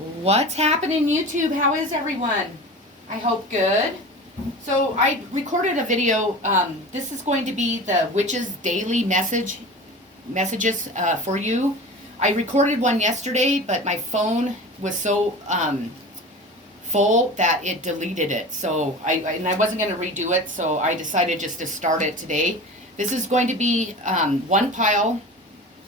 What's happening, YouTube? How is everyone? I hope good. So I recorded a video. This is going to be the witches daily messages for you. I recorded one yesterday, but my phone was so full that it deleted it. So I wasn't going to redo it, so I decided just to start it today. This is going to be one pile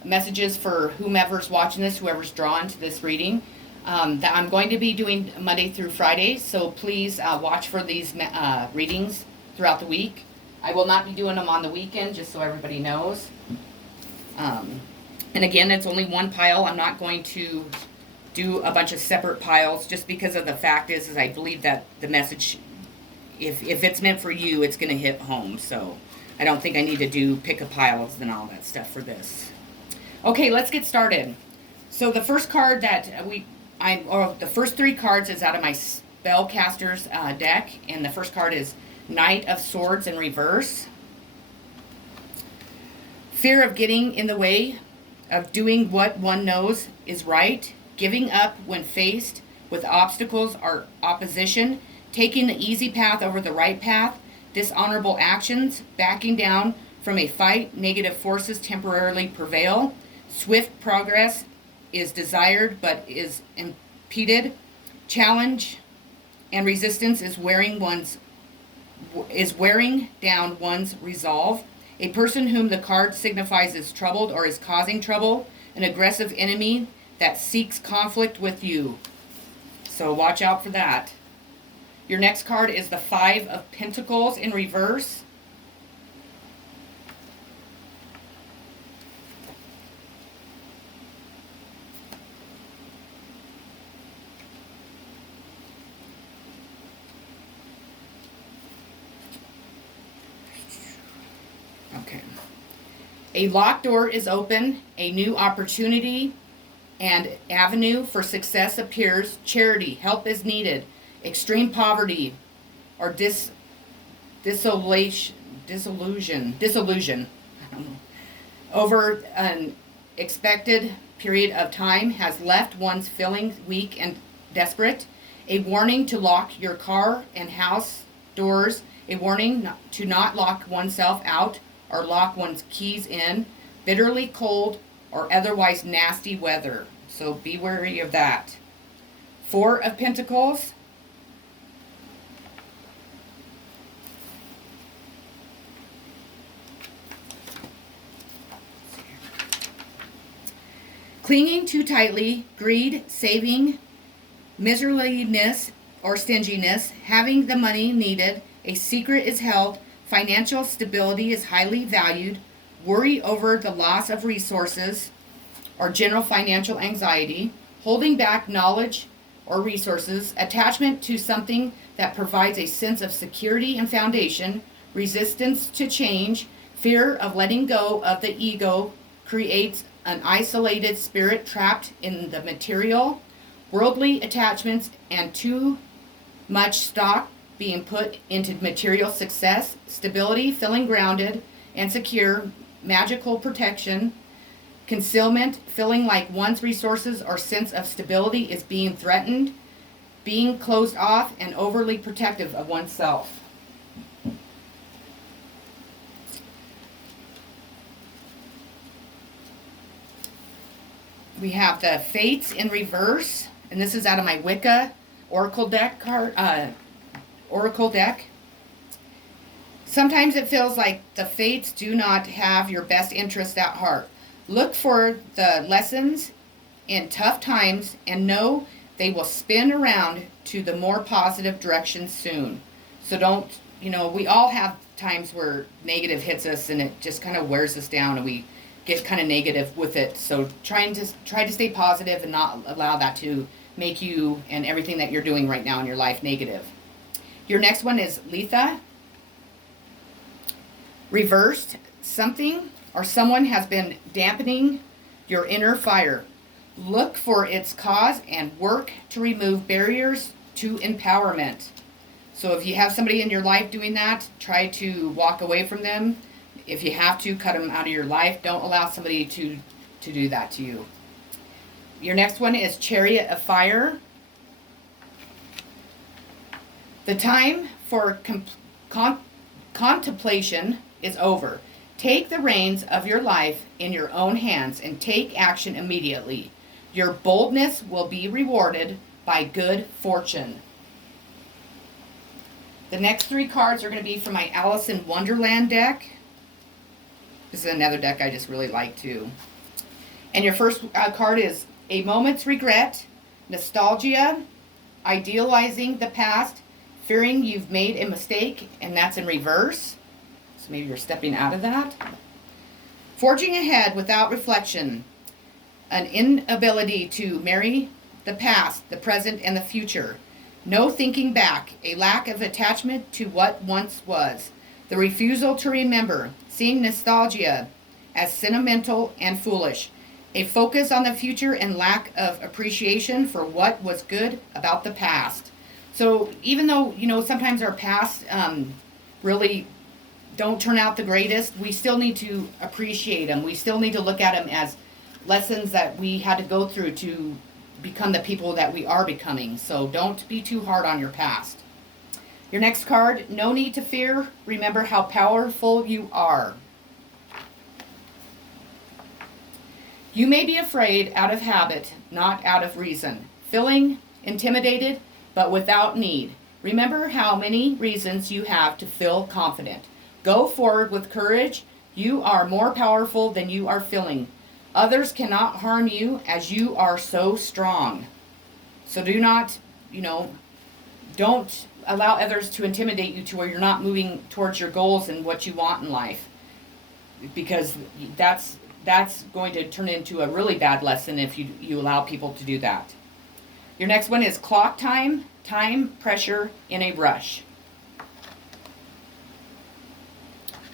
messages for whomever's watching this, whoever's drawn to this reading. That I'm going to be doing Monday through Friday, so please watch for these readings throughout the week. I will not be doing them on the weekend, just so everybody knows. And again, it's only one pile. I'm not going to do a bunch of separate piles, just because of the fact is I believe that the message, if it's meant for you, it's going to hit home. So I don't think I need to pick a piles and all that stuff for this. Okay, let's get started. So the first card that the first three cards is out of my Spellcasters deck, and the first card is Knight of Swords in reverse. Fear of getting in the way of doing what one knows is right, giving up when faced with obstacles or opposition, taking the easy path over the right path, dishonorable actions, backing down from a fight, negative forces temporarily prevail, swift progress is desired but is impeded. Challenge and resistance is wearing down one's resolve. A person whom the card signifies is troubled or is causing trouble. An aggressive enemy that seeks conflict with you. So watch out for that. Your next card is the Five of Pentacles in reverse. Okay. A locked door is open, a new opportunity and avenue for success appears. Charity, help is needed. Extreme poverty or disillusion, I don't know, over an expected period of time has left one's feeling weak and desperate. A warning to lock your car and house doors. A warning to not lock oneself out or lock one's keys in. Bitterly cold or otherwise nasty weather. So be wary of that. Four of Pentacles. Clinging too tightly, greed, saving, miserliness or stinginess, having the money needed, a secret is held, financial stability is highly valued, worry over the loss of resources or general financial anxiety, holding back knowledge or resources, attachment to something that provides a sense of security and foundation, resistance to change, fear of letting go of the ego creates an isolated spirit trapped in the material, worldly attachments, and too much stock being put into material success, stability, feeling grounded and secure, magical protection, concealment, feeling like one's resources or sense of stability is being threatened, being closed off and overly protective of oneself. We have the Fates in reverse, and this is out of my Wicca Oracle deck Oracle deck. Sometimes it feels like the fates do not have your best interest at heart. Look for the lessons in tough times and know they will spin around to the more positive direction soon. So don't, we all have times where negative hits us and it just kind of wears us down and we get kind of negative with it. So try to stay positive and not allow that to make you and everything that you're doing right now in your life negative. Your next one is Letha. Reversed, something or someone has been dampening your inner fire. Look for its cause and work to remove barriers to empowerment. So if you have somebody in your life doing that, try to walk away from them. If you have to, cut them out of your life. Don't allow somebody to do that to you. Your next one is Chariot of Fire. The time for contemplation is over. Take the reins of your life in your own hands and take action immediately. Your boldness will be rewarded by good fortune. The next 3 cards are going to be from my Alice in Wonderland deck. This is another deck I just really like too. And your first card is A Moment's Regret, Nostalgia, Idealizing the Past, Fearing You've Made a Mistake, and that's in reverse. So maybe you're stepping out of that. Forging ahead without reflection, an inability to marry the past, the present, and the future. No thinking back, a lack of attachment to what once was. The refusal to remember, seeing nostalgia as sentimental and foolish. A focus on the future and lack of appreciation for what was good about the past. So even though, sometimes our past really don't turn out the greatest, we still need to appreciate them. We still need to look at them as lessons that we had to go through to become the people that we are becoming. So don't be too hard on your past. Your next card, No Need to Fear. Remember how powerful you are. You may be afraid out of habit, not out of reason. Feeling intimidated, but without need. Remember how many reasons you have to feel confident. Go forward with courage. You are more powerful than you are feeling. Others cannot harm you as you are so strong. So do not, don't allow others to intimidate you to where you're not moving towards your goals and what you want in life. Because that's going to turn into a really bad lesson if you allow people to do that. Your next one is Clock Time, Time Pressure in a Rush.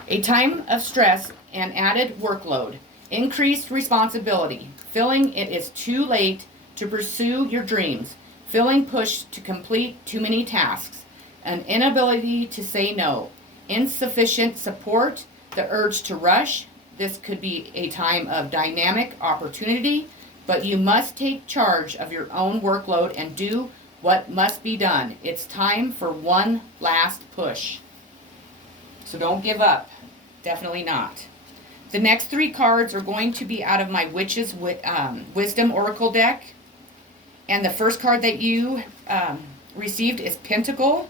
A time of stress and added workload. Increased responsibility, feeling it is too late to pursue your dreams, feeling pushed to complete too many tasks, an inability to say no, insufficient support, the urge to rush. This could be a time of dynamic opportunity, but you must take charge of your own workload and do what must be done. It's time for one last push. So don't give up. Definitely not. The next 3 cards are going to be out of my Witch's Wisdom Oracle deck. And the first card that you received is Pentacle.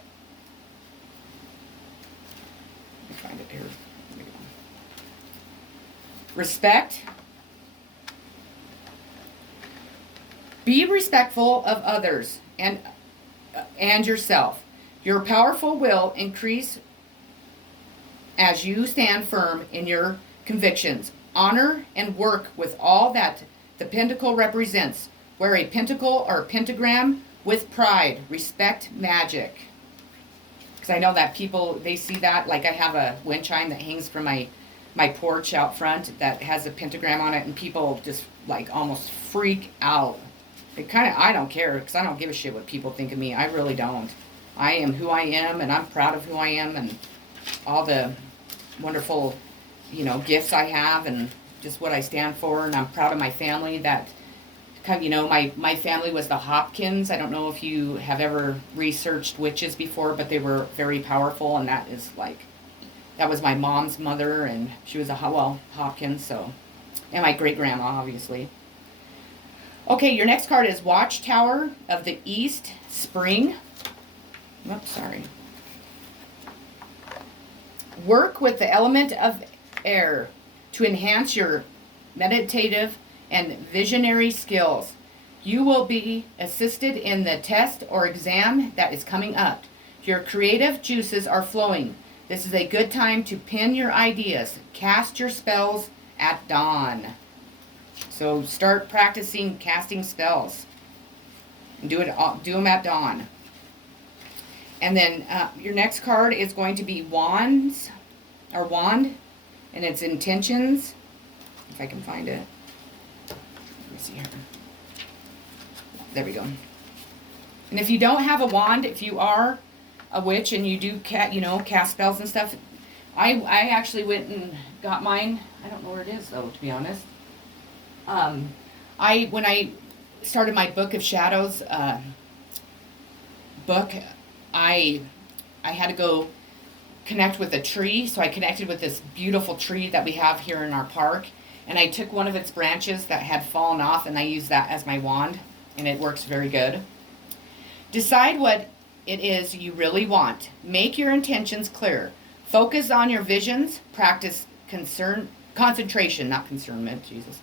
Let me find it here. There we go. Respect. Be respectful of others and yourself. Your powerful will increase as you stand firm in your convictions. Honor and work with all that the pentacle represents. Wear a pentacle or pentagram with pride. Respect magic. Because I know that people, they see that. Like I have a wind chime that hangs from my porch out front that has a pentagram on it, and people just like almost freak out. I don't care, because I don't give a shit what people think of me. I really don't. I am who I am, and I'm proud of who I am, and all the wonderful, gifts I have, and just what I stand for. And I'm proud of my family that, my family was the Hopkins. I don't know if you have ever researched witches before, but they were very powerful, and that was my mom's mother, and she was Hopkins, so, and my great-grandma, obviously. Okay, your next card is Watchtower of the East Spring. Oops, sorry. Work with the element of air to enhance your meditative and visionary skills. You will be assisted in the test or exam that is coming up. Your creative juices are flowing. This is a good time to pen your ideas. Cast your spells at dawn. So start practicing casting spells. And do them at dawn. And then your next card is going to be Wand, and it's Intentions. If I can find it. Let me see here. There we go. And if you don't have a wand, if you are a witch and you do cast spells and stuff, I actually went and got mine. I don't know where it is though, to be honest. When I started my Book of Shadows book, I had to go connect with a tree. So I connected with this beautiful tree that we have here in our park, and I took one of its branches that had fallen off, and I used that as my wand, and it works very good. Decide what it is you really want. Make your intentions clear. Focus on your visions. Practice concentration, not concernment, Jesus.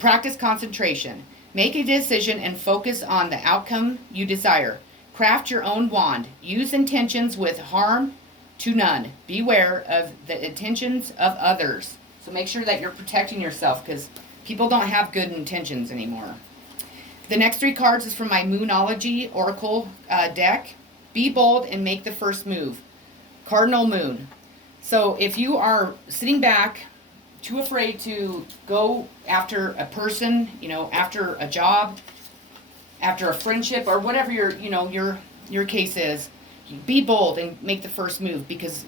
Practice concentration. Make a decision and focus on the outcome you desire. Craft your own wand. Use intentions with harm to none. Beware of the intentions of others. So make sure that you're protecting yourself, because people don't have good intentions anymore. The next 3 cards is from my Moonology Oracle deck. Be bold and make the first move. Cardinal Moon. So if you are sitting back, too afraid to go after a person, after a job, after a friendship, or whatever your case is, be bold and make the first move, because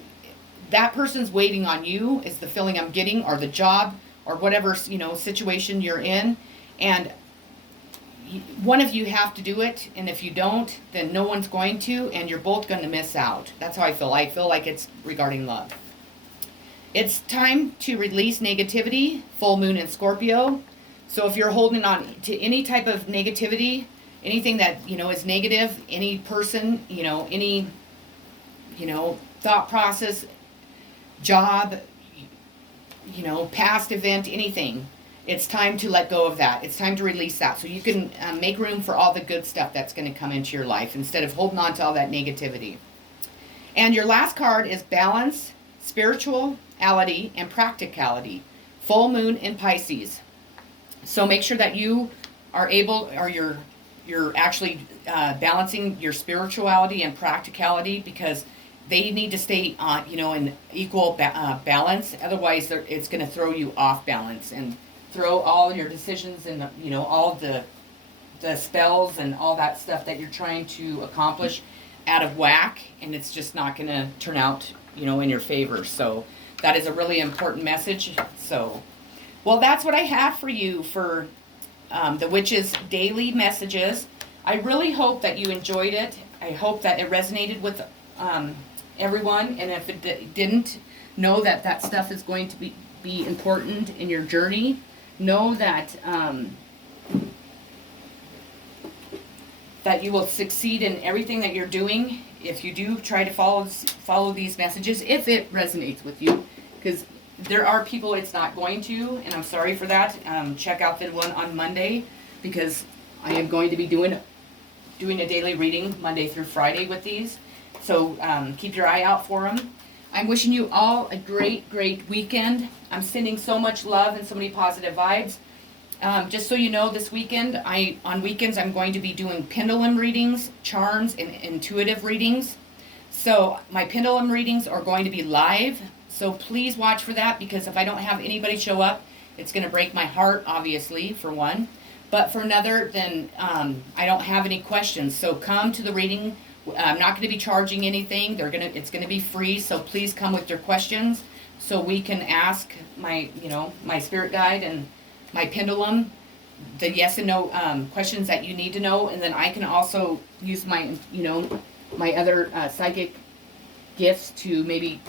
that person's waiting on you, is the feeling I'm getting, or the job, or whatever situation you're in, and one of you have to do it, and if you don't, then no one's going to, and you're both going to miss out. That's how I feel. I feel like it's regarding love. It's time to release negativity, full moon in Scorpio. So if you're holding on to any type of negativity, anything that, is negative, any person, any, thought process, job, past event, anything, it's time to let go of that. It's time to release that, so you can make room for all the good stuff that's going to come into your life instead of holding on to all that negativity. And your last card is balance, spirituality, and practicality. Full moon in Pisces. So make sure that you are able, or you're actually balancing your spirituality and practicality, because they need to stay in equal balance. Otherwise, it's going to throw you off balance and throw all your decisions and all the spells and all that stuff that you're trying to accomplish out of whack, and it's just not going to turn out in your favor. So that is a really important message. So, well, that's what I have for you for the Witch's daily messages. I really hope that you enjoyed it. I hope that it resonated with everyone, and if it didn't, know that that stuff is going to be important in your journey. Know that that you will succeed in everything that you're doing if you do try to follow these messages, if it resonates with you, because there are people it's not going to, and I'm sorry for that. Check out the one on Monday, because I am going to be doing a daily reading Monday through Friday with these. So keep your eye out for them. I'm wishing you all a great, great weekend. I'm sending so much love and so many positive vibes. Just so you know, this weekend, on weekends, I'm going to be doing pendulum readings, charms, and intuitive readings. So my pendulum readings are going to be live. So please watch for that, because if I don't have anybody show up, it's going to break my heart, obviously, for one. But for another, then I don't have any questions. So come to the reading. I'm not going to be charging anything. It's going to be free. So please come with your questions, so we can ask my spirit guide and my pendulum the yes and no questions that you need to know, and then I can also use my my other psychic gifts to maybe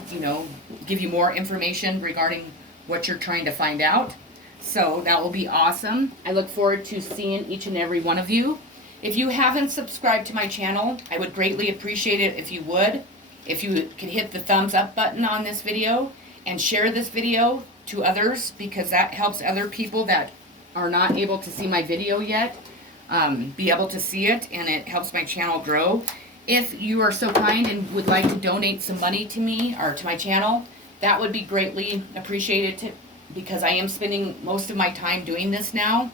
give you more information regarding what you're trying to find out. So that will be awesome. I look forward to seeing each and every one of you. If you haven't subscribed to my channel, I would greatly appreciate it if you would. If you could hit the thumbs up button on this video and share this video to others, because that helps other people that are not able to see my video yet be able to see it, and it helps my channel grow. If you are so kind and would like to donate some money to me or to my channel, that would be greatly appreciated, because I am spending most of my time doing this now,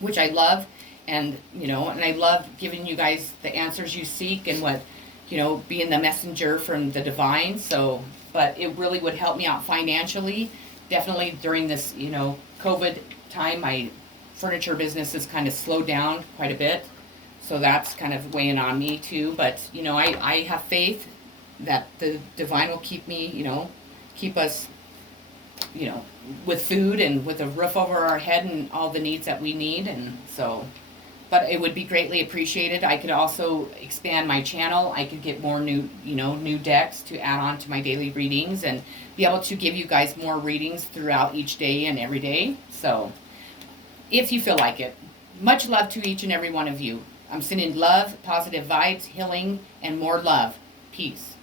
which I love. And, and I love giving you guys the answers you seek, and what, being the messenger from the divine. So, but it really would help me out financially. Definitely during this, COVID time, my furniture business has kind of slowed down quite a bit. So that's kind of weighing on me too. But, I have faith that the divine will keep me, keep us, with food and with a roof over our head and all the needs that we need. And so but it would be greatly appreciated. I could also expand my channel. I could get more new decks to add on to my daily readings and be able to give you guys more readings throughout each day and every day. So, if you feel like it, much love to each and every one of you. I'm sending love, positive vibes, healing, and more love. Peace.